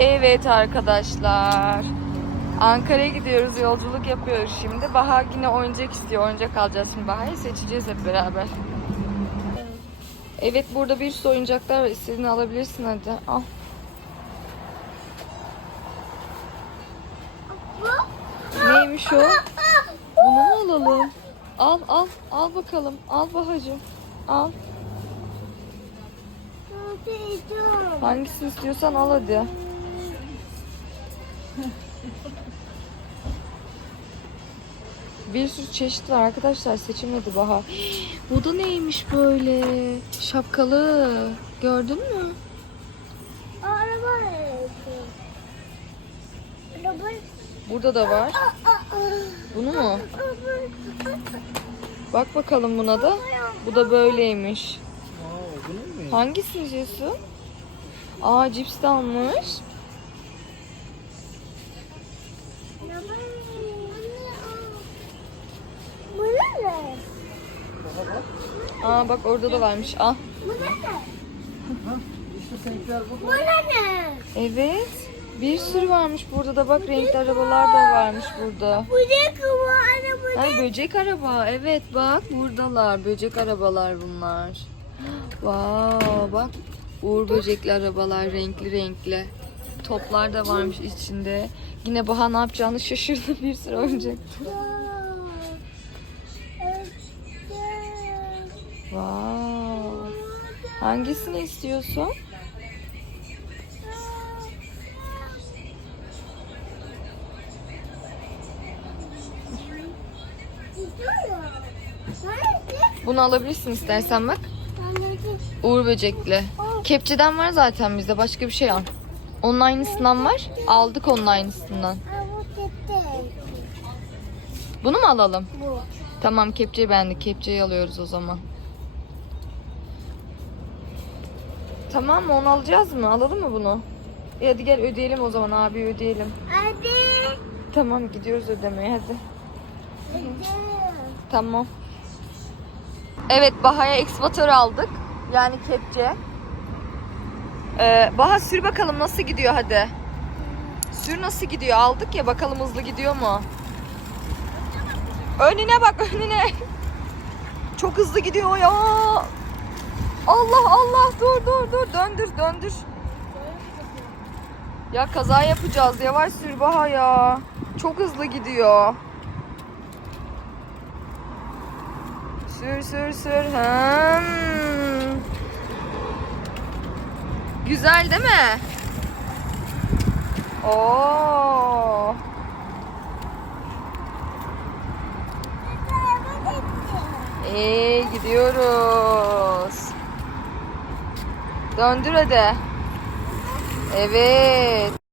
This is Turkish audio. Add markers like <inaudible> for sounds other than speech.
Evet arkadaşlar. Ankara'ya gidiyoruz, yolculuk yapıyoruz şimdi. Bahar yine oyuncak istiyor. Oyuncak alacağız şimdi Bahar'ı seçeceğiz hep beraber. Evet burada bir sürü oyuncaklar var. İstediğini alabilirsin hadi. Al. Neymiş o? Bunu mu alalım? Al al al bakalım. Al Bahar'cığım. Al. Hangisini istiyorsan al hadi. Bir sürü çeşit var arkadaşlar seçilmedi Bahar. Bu da neymiş böyle? Şapkalı. Gördün mü? Araba. Araba. Burada da var. Bunu mu? Bak bakalım buna da. Bu da böyleymiş. Hangisini Cesu? Aa cips de almış. Bu ne? Aa bak orada da varmış. Al. Bu ne? Ha, bu. Ne? Evet. Bir sürü varmış burada da bak renkli arabalar da varmış burada. Kıvı? Anne bu Ay böcek araba. Evet bak buradalar. Böcek arabalar bunlar. Wow bak. Uğur böcekli arabalar renkli renkli. Toplar da varmış içinde. Yine Baha ne yapacağını şaşırdı <laughs> bir sürü oyuncak. Wow. Hangisini istiyorsun? Bunu alabilirsin istersen bak. Uğur böcekli. Kepçeden var zaten bizde. Başka bir şey al. Onun aynısından var. Aldık onun aynısından. Bunu mu alalım? Bu. Tamam kepçeyi beğendik. Kepçeyi alıyoruz o zaman. Tamam mı? Onu alacağız mı? Alalım mı bunu? E hadi gel ödeyelim o zaman abi ödeyelim. Hadi. Tamam gidiyoruz ödemeye hadi. Tamam. Evet Baha'ya ekskavatör aldık. Yani kepçe. Ee, Baha sür bakalım nasıl gidiyor hadi. Sür nasıl gidiyor aldık ya bakalım hızlı gidiyor mu? Önüne bak önüne. Çok hızlı gidiyor ya. Allah Allah dur dur dur döndür döndür. Ya kaza yapacağız yavaş sür Baha ya. Çok hızlı gidiyor. Sür sür sür. Hmm. Güzel değil mi? Oo. İyi gidiyoruz. Döndür hadi. Evet.